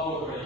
lower